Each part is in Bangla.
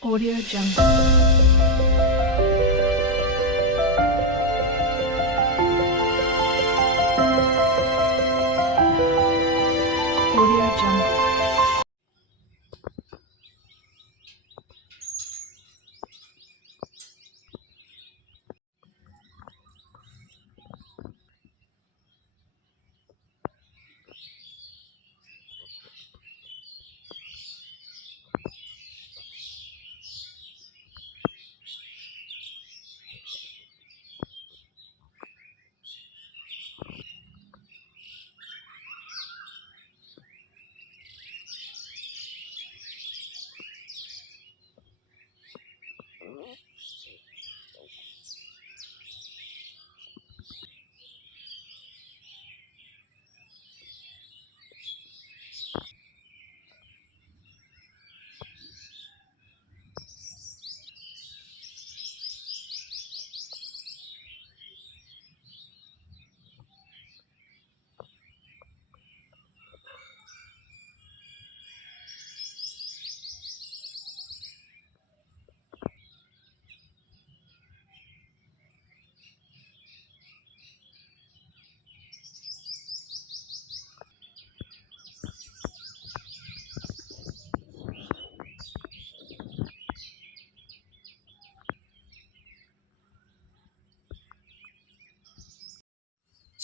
Audio Jungle.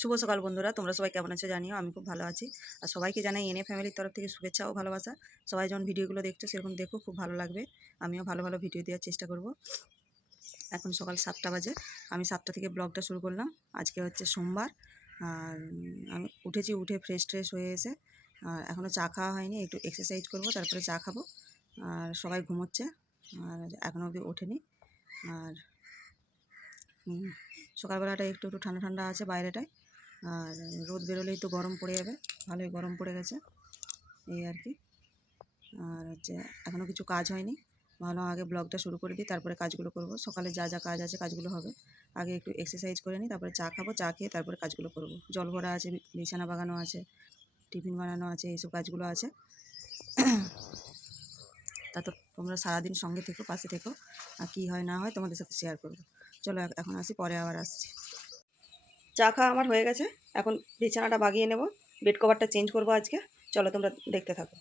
শুভ সকাল বন্ধুরা, তোমরা সবাই কেমন আছো জানিও, আমি খুব ভালো আছি। আর সবাইকে জানাই এনে ফ্যামিলির তরফ থেকে শুভেচ্ছা ও ভালোবাসা। সবাই যখন ভিডিওগুলো দেখছ, সেরকম দেখো, খুব ভালো লাগবে। আমিও ভালো ভালো ভিডিও দেওয়ার চেষ্টা করব। এখন সকাল সাতটা বাজে, আমি সাতটা থেকে ব্লগটা শুরু করলাম। আজকে হচ্ছে সোমবার, আর আমি উঠেছি, উঠে ফ্রেশ ট্রেশ হয়ে এসে, আর এখনও চা খাওয়া হয়নি, একটু এক্সারসাইজ করব, তারপরে চা খাব। আর সবাই ঘুমোচ্ছে, আর এখনও অবধি ওঠেনি। আর সকালবেলাটা একটু একটু ঠান্ডা ঠান্ডা আছে বাইরেটায়। আর রোদ বেরোলেই তো গরম পড়ে যাবে। ভালোই গরম পড়ে গেছে। এই আর কি। আর হচ্ছে এখনও কিছু কাজ হয়নি। ভালো, আগে ব্লগটা শুরু করে দিই, তারপরে কাজগুলো করব। সকালে যা যা কাজ আছে কাজগুলো হবে। আগে একটু এক্সারসাইজ করে নিই, তারপরে চা খাব, চা খেয়ে তারপরে কাজগুলো করব। জল ভরা আছে, বিছানা বাগানো আছে, টিফিন বানানো আছে, এইসব কাজগুলো আছে। তা তো তোমরা সারাদিন সঙ্গে থেকো, পাশে থেকো। আর কী হয় না হয় তোমাদের সাথে শেয়ার করব। চলো, এখন আসি, পরে আবার আসছি। চা খাওয়া আমার হয়ে গেছে। এখন বিছানাটা বাগিয়ে নেব। বেড কভারটা চেঞ্জ করব আজকে। চলো তোমরা দেখতে থাকো।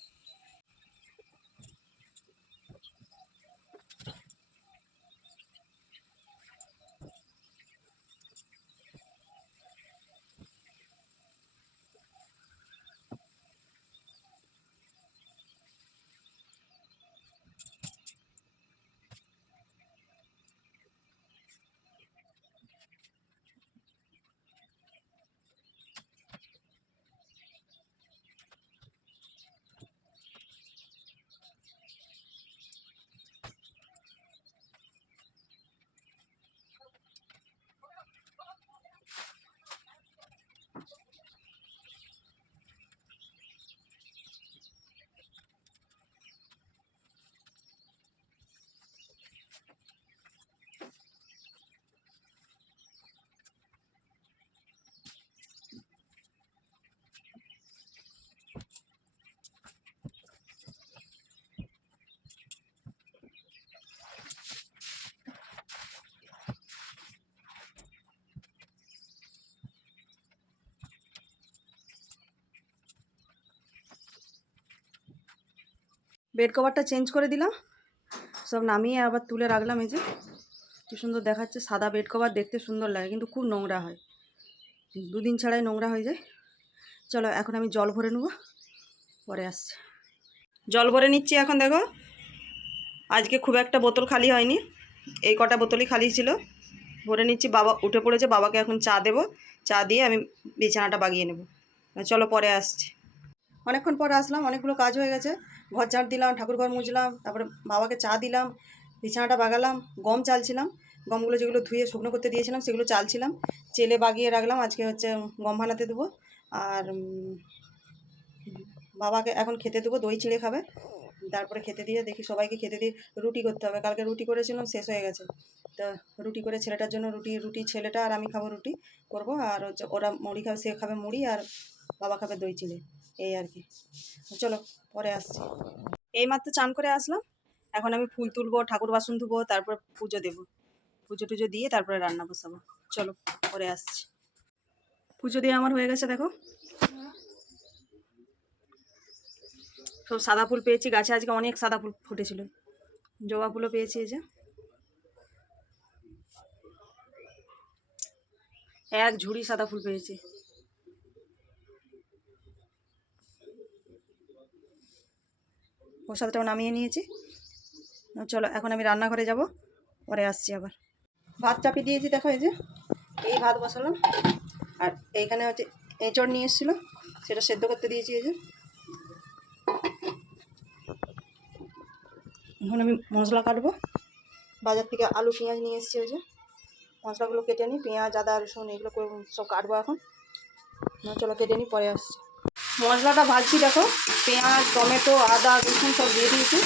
বেড কভারটা চেঞ্জ করে দিলাম। সব নামিয়ে আবার তুলে রাখলাম এই যে। কি সুন্দর দেখাচ্ছে, সাদা বেড কভার দেখতে সুন্দর লাগে, কিন্তু খুব নোংরা হয়। দুদিন ছাড়াই নোংরা হয়ে যায়। চলো, এখন আমি জল ভরে নেব। পরে আসছি। জল ভরে নিচ্ছি এখন, দেখো। আজকে খুব একটা বোতল খালি হয়নি। এই কটা বোতলই খালি ছিল। ভরে নিচ্ছি, বাবা উঠে পড়েছে, বাবাকে এখন চা দেবো। চা দিয়ে আমি বিছানাটা বাগিয়ে নেব। চলো, পরে আসছি। অনেকক্ষণ পরে আসলাম, অনেকগুলো কাজ হয়ে গেছে। ঘর ঝাড় দিলাম, ঠাকুর ঘর মুছলাম, তারপরে বাবাকে চা দিলাম, বিছানাটা বাগালাম, গম চালছিলাম, গমগুলো যেগুলো ধুয়ে শুকনো করতে দিয়েছিলাম সেগুলো চালছিলাম, চেলে বাগিয়ে রাখলাম, আজকে হচ্ছে গম ভানাতে দেবো, আর বাবাকে এখন খেতে দেবো, দই চিড়ে খাবে, তারপরে খেতে দিয়ে দেখি সবাইকে খেতে দিয়ে রুটি করতে হবে, কালকে রুটি করেছিলাম, শেষ হয়ে গেছে, তো রুটি করে ছেলেটার জন্য রুটি রুটি ছেলেটা আর আমি খাব রুটি করব, আর হচ্ছে ওরা মুড়ি খাবে, সে খাবে মুড়ি, আর বাবা খাবে দই চিড়ে এই আর কি। চলো, পরে আসছি। এইমাত্র চান করে আসলাম। এখন আমি ফুল তুলবো, ঠাকুর বাসন ধুবো, তারপর পুজো দেবো। পুজো টুজো দিয়ে তারপরে রান্না বসাবো। চলো, পরে আসছি। পুজো দিয়ে আমার হয়ে গেছে, দেখো। সব সাদা ফুল পেয়েছি, গাছে আজকে অনেক সাদা ফুল ফুটেছিল। জবা ফুলও পেয়েছি এই যে। এক ঝুড়ি সাদা ফুল পেয়েছি। প্রসাদটাও নামিয়ে নিয়েছি। চলো, এখন আমি রান্নাঘরে যাব, পরে আসছি আবার। ভাত চাপিয়ে দিয়েছি, দেখো এই যে। এই ভাত বসালাম। আর এইখানে হচ্ছে এঁচড় নিয়ে এসেছিল, সেটা সেদ্ধ করতে দিয়েছি এই যে। এখন আমি মশলা কাটবো। বাজার থেকে আলু, পেঁয়াজ নিয়ে এসেছি ওই যে। মশলাগুলো কেটে নিই, পেঁয়াজ, আদা, রসুন এগুলো করে সব কাটবো এখন। চলো, কেটে নিই, পরে আসছি। মশলাটা ভাজছি, দেখো। পেঁয়াজ, টমেটো, আদা, রসুন সব দিয়ে দিয়েছি।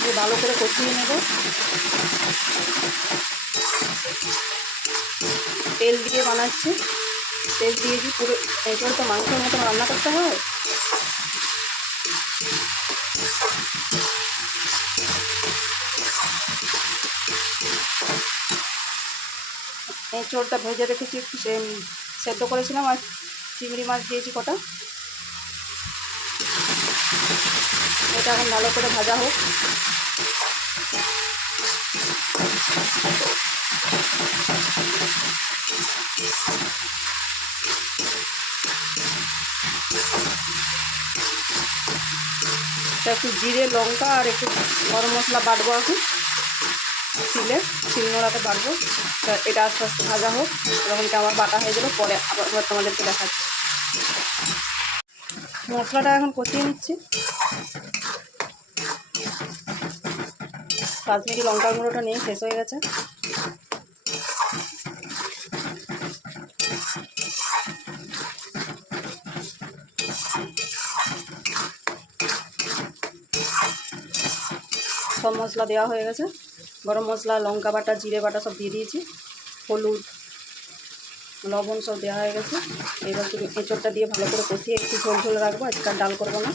দিয়ে ভালো করে কষিয়ে নেব। তেল দিয়ে বানাচ্ছি। তেল দিয়েছি পুরো এরপর তো মাংসের মতো রান্না করতে হয়। এঁচোড়টা ভেজে রেখেছি, একটু সেদ্ধ করেছিলাম, আর চিংড়ি মাছ দিয়েছি কটা। এটা এখন ভালো করে ভাজা হোক। একটু জিরে, লঙ্কা আর একটু গরম মশলা বাটবো এখন। শিলে, শিলনোড়াতে বাটবো। এটা আস্তে আস্তে ভাজা হোক। এটা আমার বাটা হয়ে যাবে পরে আবার তোমাদেরকে দেখাচ্ছি। মশলাটা এখন কষিয়ে নিচ্ছি। কাশ্মীরি লঙ্কার গুঁড়োটা নিয়ে শেষ হয়ে গেছে। সব মশলা দেওয়া হয়ে গেছে। গরম মশলা, লঙ্কা বাটা, জিরে বাটা সব দিয়ে দিয়েছি। হলুদ, লবণ সব দেওয়া হয়ে গেছে। এবার তুমি এঁচড়টা দিয়ে ভালো করে কষিয়ে একটু ঝোল ঝোল রাখব, আজকে ডাল করব না।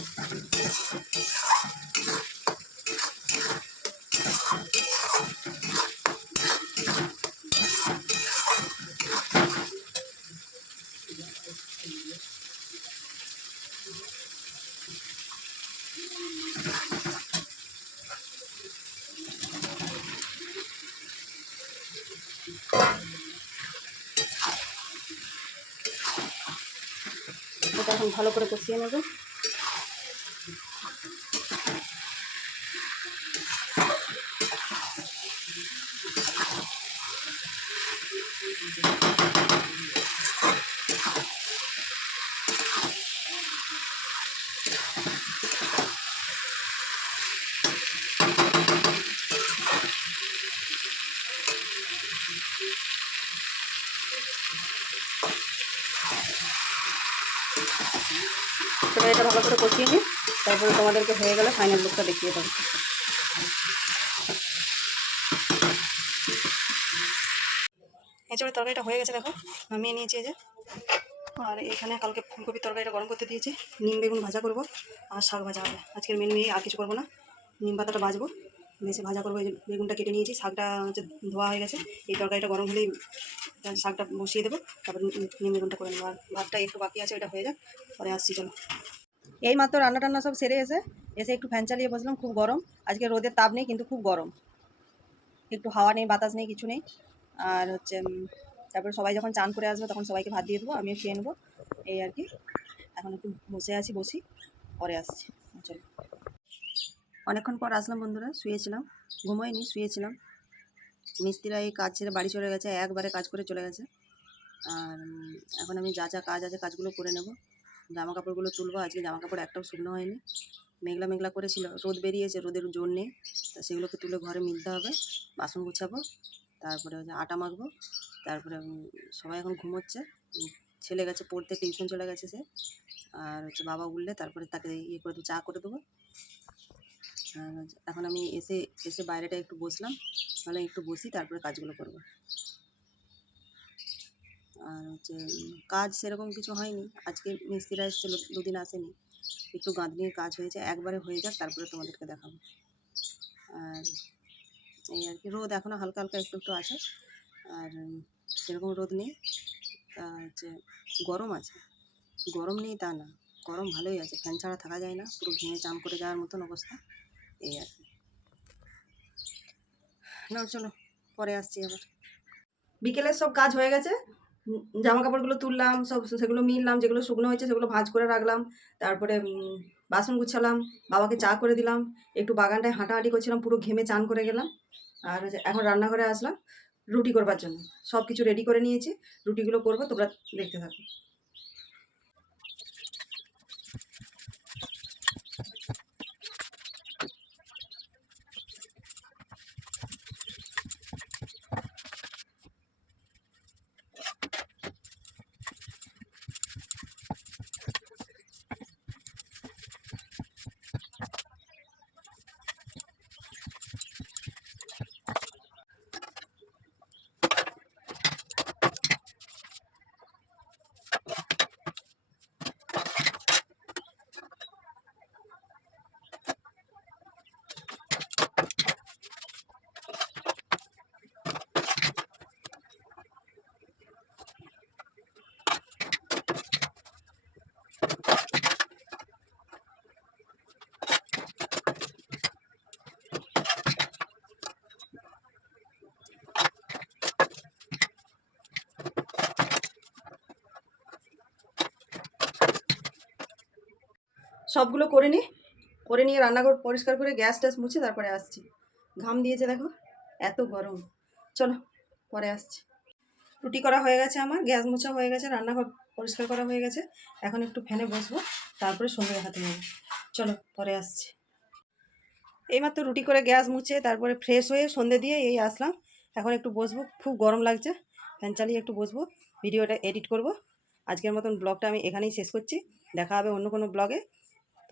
এটা এখন ভালো করে কষিয়ে নেবে তবে এটা ভালো করে কষিয়ে নিই তারপরে তোমাদেরকে হয়ে গেলে ফাইনাল লুকটা দেখিয়ে দেবো। এছাড়া তরকারিটা হয়ে গেছে, দেখো, নামিয়ে নিয়েছি যে। আর এখানে কালকে ফুলকপির তরকারিটা গরম করতে দিয়েছি। নিম বেগুন ভাজা করব, আর শাক ভাজা হবে। আজকের মেনু এই আর কিছু করব না। নিম পাতাটা ভাজবো, বেশি ভাজা করব। এই বেগুনটা কেটে নিয়েছি, শাকটা হচ্ছে ধোয়া হয়ে গেছে। এই তরকারিটা গরম হলেই শাকটা বসিয়ে দেবো। তারপরে নিম বেগুনটা করে নেব। আর ভাতটা একটু বাকি আছে, ওইটা হয়ে যাক। পরে আসছি, চলো। এই মাত্র রান্না টান্না সব সেরে এসে এসে একটু ফ্যান চালিয়ে বসলাম, খুব গরম। আজকে রোদের তাপ নেই, কিন্তু খুব গরম। একটু হাওয়া নেই, বাতাস নেই, কিছু নেই। আর হচ্ছে তারপরে সবাই যখন চান করে আসবে, তখন সবাইকে ভাত দিয়ে দেবো, আমিও খেয়ে নেব। এই আর কি। এখন একটু বসে আছি, বসি, পরে আসছি। চলো। অনেকক্ষণ পর আসলাম বন্ধুরা, শুয়েছিলাম। ঘুমোয়নি শুয়েছিলাম। মিস্ত্রিরা এই কাজ ছেড়ে বাড়ি চলে গেছে, একবারে কাজ করে চলে গেছে। আর এখন আমি যা যা কাজ আছে কাজগুলো করে নেব। জামা কাপড়গুলো তুলবো, আজকে জামা কাপড় একটাও শুকনো হয়নি। মেঘলা মেঘলা করেছিল, রোদ বেরিয়েছে, রোদের জোর নেই। তা সেগুলোকে তুলে ঘরে মিলতে হবে, বাসন গুছাবো, তারপরে হচ্ছে আটা মাখবো, তারপরে সবাই এখন ঘুমোচ্ছে। ছেলে গেছে পড়তে, টিউশন চলে গেছে সে। আর হচ্ছে বাবা উঠলে, তারপরে তাকে ইয়ে করে দেবো চা করে দেবো। এখন আমি এসে এসে বাইরেটা একটু বসলাম। তাহলে একটু বসি, তারপরে কাজগুলো করব। আর হচ্ছে, কাজ সেরকম কিছু হয়নি। আজকে মিস্ত্রিরা এসেছিল, দুদিন আসেনি। একটু গাঁথনির কাজ হয়েছে, একবারে হয়ে যাক, তারপরে তোমাদেরকে দেখাবো। আর এই আর কি, রোদ এখনও হালকা হালকা একটু একটু আছে। আর সেরকম রোদ নেই। তা হচ্ছে, গরম আছে। গরম নেই তা না। গরম ভালোই আছে। ফ্যান ছাড়া থাকা যায় না। পুরো ঘেমে চান করে যাওয়ার মতন অবস্থা। এই আর চলো, পরে আসছি আবার। বিকেলের সব কাজ হয়ে গেছে। জামা কাপড়গুলো তুললাম, সব সেগুলো মিললাম, যেগুলো শুকনো হয়েছে সেগুলো ভাঁজ করে রাখলাম। তারপরে বাসন গুছালাম, বাবাকে চা করে দিলাম। একটু বাগানটায় হাঁটাহাঁটি করছিলাম, পুরো ঘেমে চান করে গেলাম। আর এখন রান্নাঘরে আসলাম রুটি করবার জন্য। সব কিছু রেডি করে নিয়েছি। রুটিগুলো করব, তোমরা দেখতে থাকো। সবগুলো করে নি। করে নিয়ে রান্নাঘর পরিষ্কার করে গ্যাস ট্যাস মুছে তারপরে আসছি। ঘাম দিয়েছে দেখো, এত গরম। চলো, পরে আসছি। রুটি করা হয়ে গেছে আমার, গ্যাস মোছা হয়ে গেছে, রান্নাঘর পরিষ্কার করা হয়ে গেছে। এখন একটু ফ্যানে বসবো, তারপরে সন্ধ্যে হাতে নেব। চলো, পরে আসছি। এইমাত্র রুটি করে গ্যাস মুছে, তারপরে ফ্রেশ হয়ে সন্ধে দিয়ে এই আসলাম। এখন একটু বসবো, খুব গরম লাগছে। ফ্যান চালিয়ে একটু বসবো, ভিডিওটা এডিট করব। আজকের মতন ব্লগটা আমি এখানেই শেষ করছি। দেখা হবে অন্য কোনো ব্লগে